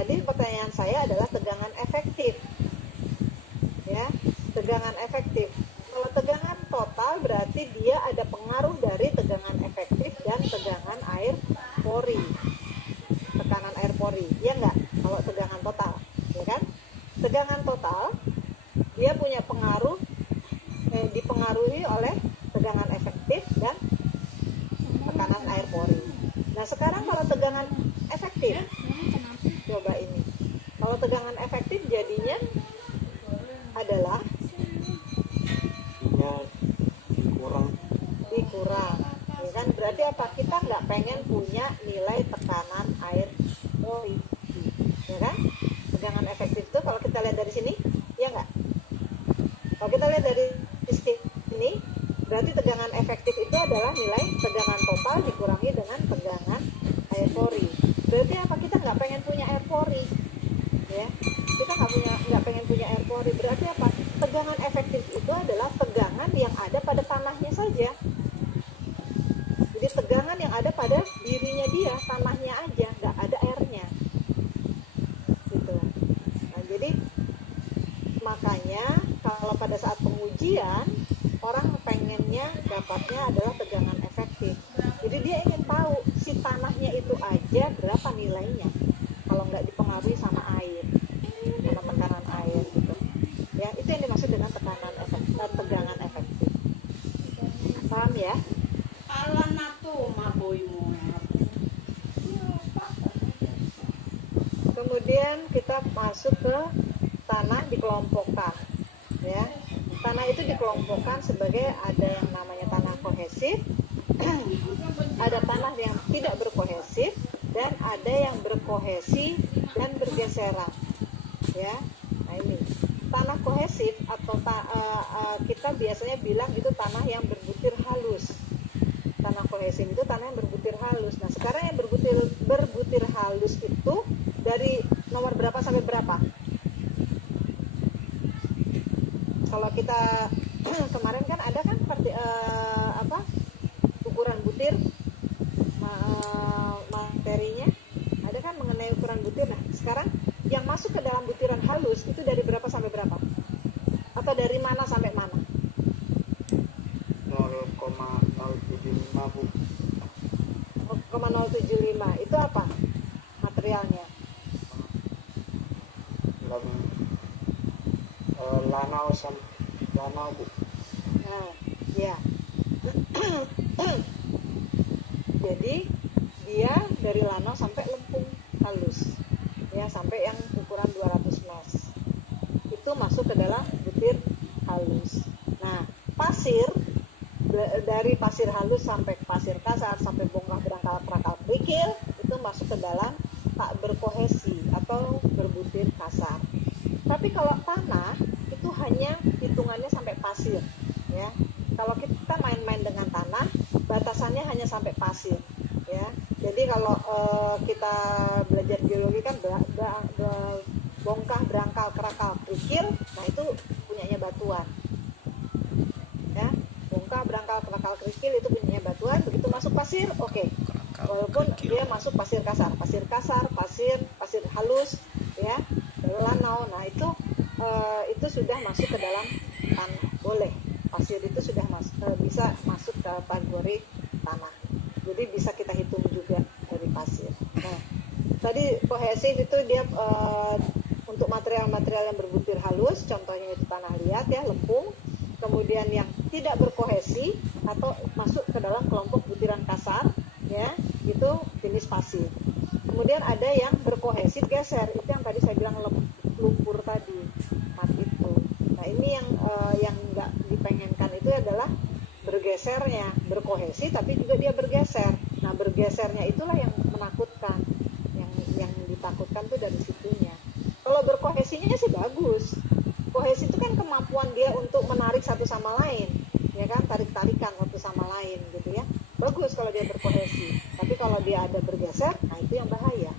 tadi pertanyaan saya adalah tegangan efektif. Ya, tegangan efektif. Kalau tegangan total berarti dia ada pengaruh dari tegangan efektif dan tegangan air pori. Tekanan air pori, ya enggak? Kalau tegangan total, ya kan? Tegangan total dia punya pengaruh dipengaruhi oleh tegangan efektif dan tekanan air pori. Nah, sekarang kalau tegangan efektif, coba ini. Kalau tegangan efektif jadinya adalah dikurang, ya kan? Berarti apa? Kita nggak pengen punya nilai tekanan air pori, ya kan? Tegangan efektif itu kalau kita lihat dari sini, ya nggak? Kalau kita lihat dari sini, berarti tegangan efektif itu adalah nilai tegangan total dikurangi dengan tegangan air pori. Berarti apa? Kita nggak pengen punya air pori, ya? Kita nggak pengen punya air pori. Berarti apa? Tegangan efektif itu adalah tegangan yang ada pada tanahnya saja. Jadi tegangan yang ada pada dirinya dia, tanahnya aja, nggak ada airnya. Gitu. Nah, jadi makanya kalau pada saat pengujian orang pengennya dapatnya adalah tegangan efektif. Jadi dia ingin tahu si tanahnya itu aja berapa nilainya kalau nggak dipengaruhi sama air, sama tekanan air gitu. Ya, itu yang dimaksud dengan tegangan efektif. Paham ya? Kemudian kita masuk ke tanah dikelompokkan, ya. Tanah itu dikelompokkan sebagai ada yang namanya tanah kohesif, ada tanah yang tidak berkohesif, dan ada yang berkohesi dan bergeseran, ya. Nah, ini tanah kohesif atau kita biasanya bilang itu tanah yang berbutir halus. Tanah kohesif itu tanah yang berbutir halus. Nah, sekarang yang berbutir halus itu dari nomor berapa sampai berapa? Kalau kita kemarin kan ada kan ukuran butir materinya, ada kan mengenai ukuran butir. Nah, sekarang yang masuk ke dalam butiran halus itu dari berapa sampai berapa? Atau dari mana sampai mana? 0,075 Bu. 0,075 itu apa materialnya? Lanau Bu. Nah, ya. Jadi dia dari lanau sampai lempung halus, ya, sampai yang ukuran 200 mes. Itu masuk ke dalam butir halus. Nah, pasir dari pasir halus sampai pasir kasar sampai bongkah berangkal perakal kerikil itu masuk ke dalam tak berkohesi atau berbutir kasar. Tapi kalau tanah itu hanya hitungannya sampai pasir, ya. Kalau kita main-main dengan tanah, batasannya hanya sampai pasir, ya. Jadi kalau kita belajar geologi kan bongkah berangkal kerakal kerikil, nah itu punyanya batuan, ya. Bongkah berangkal kerakal kerikil itu punyanya batuan. Begitu masuk pasir, oke. Walaupun dia masuk pasir kasar, pasir halus, ya, lanau. Nah itu sudah masuk ke dalam tanah, boleh. Pasir itu sudah bisa masuk ke kategori tanah. Jadi bisa kita hitung juga dari pasir. Nah, tadi kohesif itu dia untuk material-material yang berbutir halus, contohnya itu tanah liat, ya, lempung. Kemudian yang tidak berkohesi atau masuk ke dalam kelompok butiran kasar, ya, itu jenis pasir. Kemudian ada yang berkohesi geser, itu yang tadi saya bilang lumpur tadi, mat itu. Nah, ini yang nggak dipengenkan itu adalah bergesernya, berkohesi tapi juga dia bergeser. Nah, bergesernya itulah yang menakutkan, yang ditakutkan tuh dari situnya. Kalau berkohesinya sih bagus. Kohesi itu kan kemampuan dia untuk menarik satu sama lain, ya kan, tarik-tarikan satu sama lain gitu, ya. Bagus kalau dia berkohesi. Tapi kalau dia ada bergeser, nah itu yang bahaya,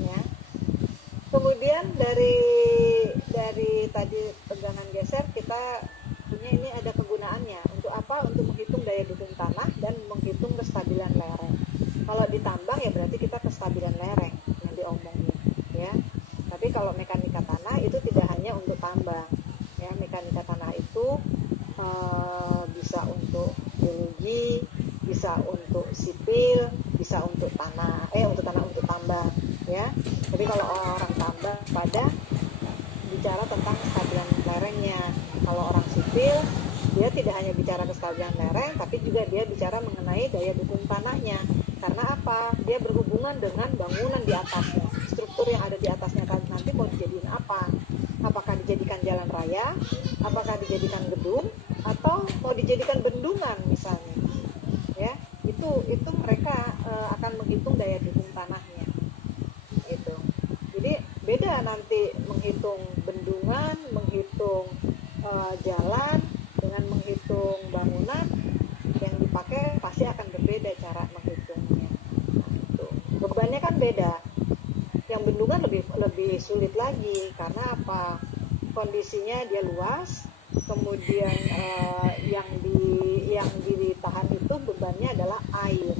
ya. Kemudian dari tadi tegangan geser kita punya ini ada kegunaannya. Untuk apa? Untuk menghitung daya dukung tanah dan menghitung kestabilan lereng. Kalau ditambang ya berarti kita kestabilan lereng yang diomongin, ya. kalau mekanika tanah itu tidak hanya untuk tambang, ya. Mekanika tanah itu bisa untuk geologi, bisa untuk sipil, bisa untuk untuk tambang, ya. Tapi kalau orang tambang pada bicara tentang kestabilan lerengnya. Kalau orang sipil, dia tidak hanya bicara kestabilan lereng, tapi juga dia bicara mengenai daya dukung tanahnya. Karena apa? Dia berhubungan dengan bangunan di atasnya. Struktur yang ada di atasnya nanti mau dijadiin apa? Apakah dijadikan jalan raya? Apakah dijadikan gedung? Atau mau dijadikan bendungan misalnya? Ya, itu mereka akan menghitung daya dukung tanahnya. Itu. Jadi beda nanti menghitung bendungan, menghitung jalan dengan menghitung bangunan, yang dipakai pasti akan berbeda cara menghitungnya. Nah, itu. Bebannya kan beda. Yang bendungan lebih sulit lagi karena apa? Kondisinya dia luas, kemudian yang ditahan itu bebannya adalah air,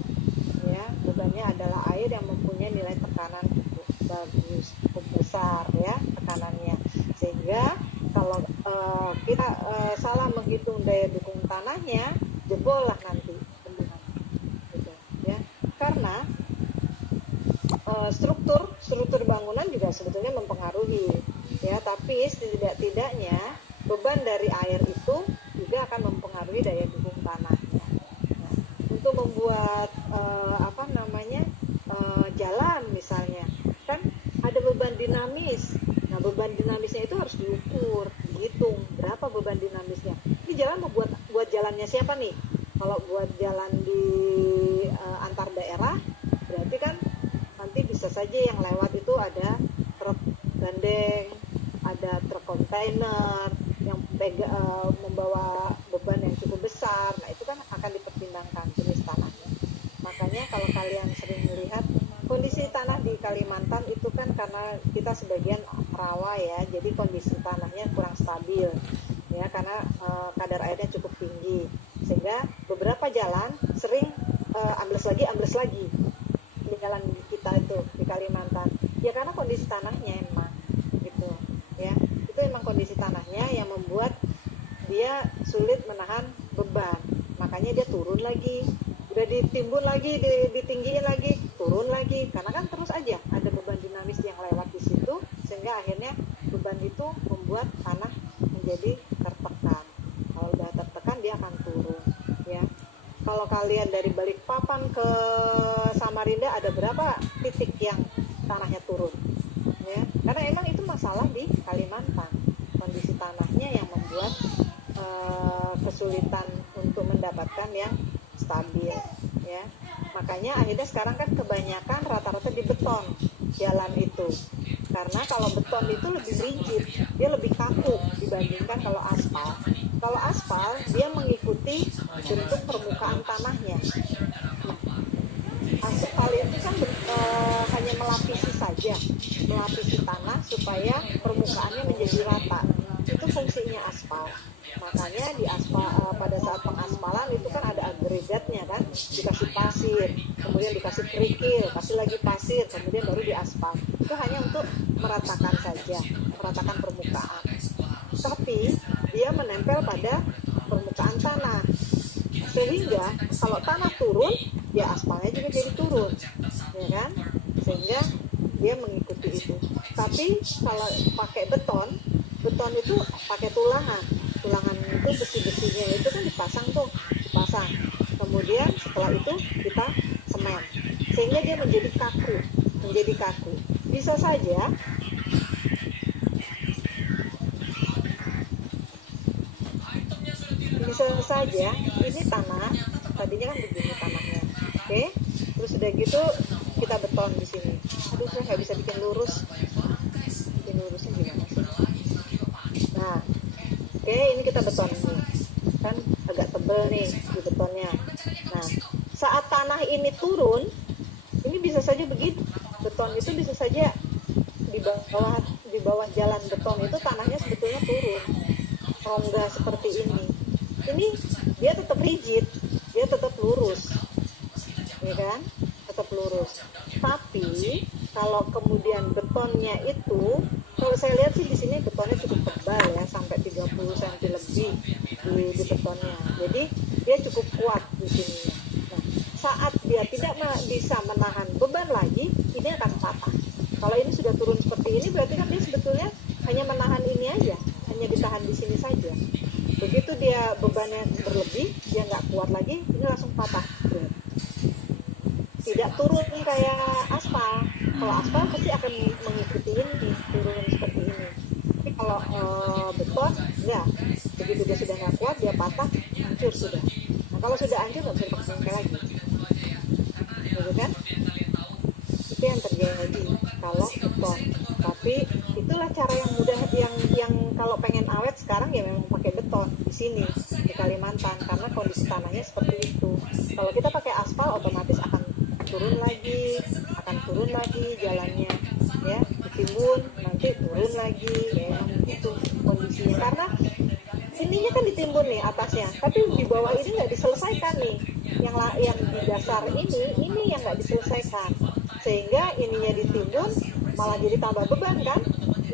ya. Bebannya adalah air yang mempunyai nilai tekanan bagus, cukup besar, ya, tekanannya. Sehingga kalau kita salah menghitung daya dukung tanahnya, jebol lah nanti bendungan, gitu, ya. Karena struktur bangunan juga sebetulnya mempengaruhi, ya. Tapi setidak-tidaknya beban dari air itu juga akan mempengaruhi daya dukung tanahnya. Nah, untuk membuat jalan misalnya, kan ada beban dinamis. Nah, beban dinamisnya itu harus diukur, dihitung berapa beban dinamisnya. Ini jalan mau buat jalannya siapa nih? Kalau buat jalan di antar daerah, berarti kan nanti bisa saja yang lewat itu ada truk gandeng, ada truk kontainer yang membawa beban yang cukup besar. Nah, itu kan akan dipertimbangkan jenis tanahnya. Makanya kalau kalian sering melihat kondisi tanah di Kalimantan itu kan karena kita sebagian rawa, ya, jadi kondisi tanahnya kurang stabil, ya, karena kadar airnya cukup tinggi, sehingga beberapa jalan sering ambles lagi di jalan kita itu di Kalimantan, ya, karena kondisi tanahnya emang gitu, ya. Itu emang kondisi tanahnya yang membuat dia sulit menahan beban, makanya dia turun lagi, udah ditimbun lagi, ditinggiin lagi, turun lagi, karena kan terus aja ada beban dinamis yang lewat di situ, sehingga akhirnya beban itu membuat tanah menjadi tertekan. Kalau udah tertekan dia akan turun, ya. Kalau kalian dari Balikpapan ke Samarinda ada berapa titik yang tanahnya turun, ya? Karena emang itu masalah di Kalimantan, kondisi tanahnya yang membuat kesulitan untuk mendapatkan yang stabil, ya. Makanya akhirnya sekarang kan kebanyakan rata-rata di beton jalan itu, karena kalau beton itu lebih rigid, dia lebih kaku dibandingkan kalau aspal. Kalau aspal dia mengikuti bentuk permukaan tanahnya. Nah, aspal itu kan hanya melapisi saja, melapisi tanah supaya permukaannya menjadi rata. Itu fungsinya aspal. Makanya di aspal pada saat pengaspalan itu kan ada agregatnya kan, dikasih pasir, kemudian dikasih kerikil, kasih lagi pasir, kemudian baru diaspal. Itu hanya untuk meratakan saja, meratakan permukaan. Tapi dia menempel pada permukaan tanah, sehingga kalau tanah turun, ya aspalnya juga jadi turun, ya kan? Sehingga dia mengikuti itu. Tapi kalau pakai beton itu pakai tulangan itu besi-besinya itu kan dipasang. Kemudian setelah itu kita semen, sehingga dia menjadi kaku. Bisa saja ini tanah tadinya kan begini tanahnya, oke? Terus udah gitu kita beton di sini. Aduh, saya nggak bisa bikin lurusnya gimana sih? Nah, oke, ini kita beton nih, kan agak tebel nih di betonnya. Nah, saat tanah ini turun, ini bisa saja begitu, beton itu bisa saja di bawah jalan beton itu tanahnya sebetulnya turun, rongga seperti ini dia tetap rigid, dia tetap lurus, ya kan, tetap lurus. Tapi kalau kemudian betonnya itu saya lihat sih di sini betonnya cukup tebal ya, sampai 30 cm lebih di betonnya. Jadi dia cukup kuat di sini. Nah, saat dia tidak bisa menahan beban lagi, ini akan patah. Kalau ini sudah turun seperti ini, berarti kan dia sebetulnya hanya menahan ini aja, hanya ditahan di sini saja. Begitu dia bebannya berlebih, dia nggak kuat lagi, ini langsung patah. Tidak turun kayak aspal. Kalau aspal pasti akan mengikuti ini, turun seperti ini. Tapi kalau beton, enggak. Begitu dia sudah nggak kuat, dia patah, hancur sudah. Nah, kalau sudah hancur nggak bisa dipakai lagi. Gitu kan? Itu yang terjadi kalau beton. Tapi itulah cara yang mudah, yang kalau pengen awet sekarang ya memang pakai beton di sini di Kalimantan, karena kondisi tanahnya seperti itu. Kalau kita pakai aspal, otomatis akan turun lagi jalannya ya, ditimbun nanti turun lagi ya, itu kondisinya. Karena ininya kan ditimbun nih atasnya, tapi di bawah ini nggak diselesaikan nih, yang di dasar ini yang nggak diselesaikan, sehingga ininya ditimbun malah jadi tambah beban kan.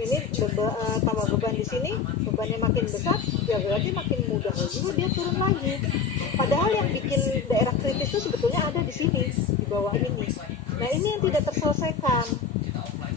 Ini tambah beban di sini, bebannya makin besar, ya berarti makin mudah juga dia turun lagi. Padahal yang bikin daerah kritis itu sebetulnya ada di sini, di bawah ini. Nah, ini yang tidak terselesaikan.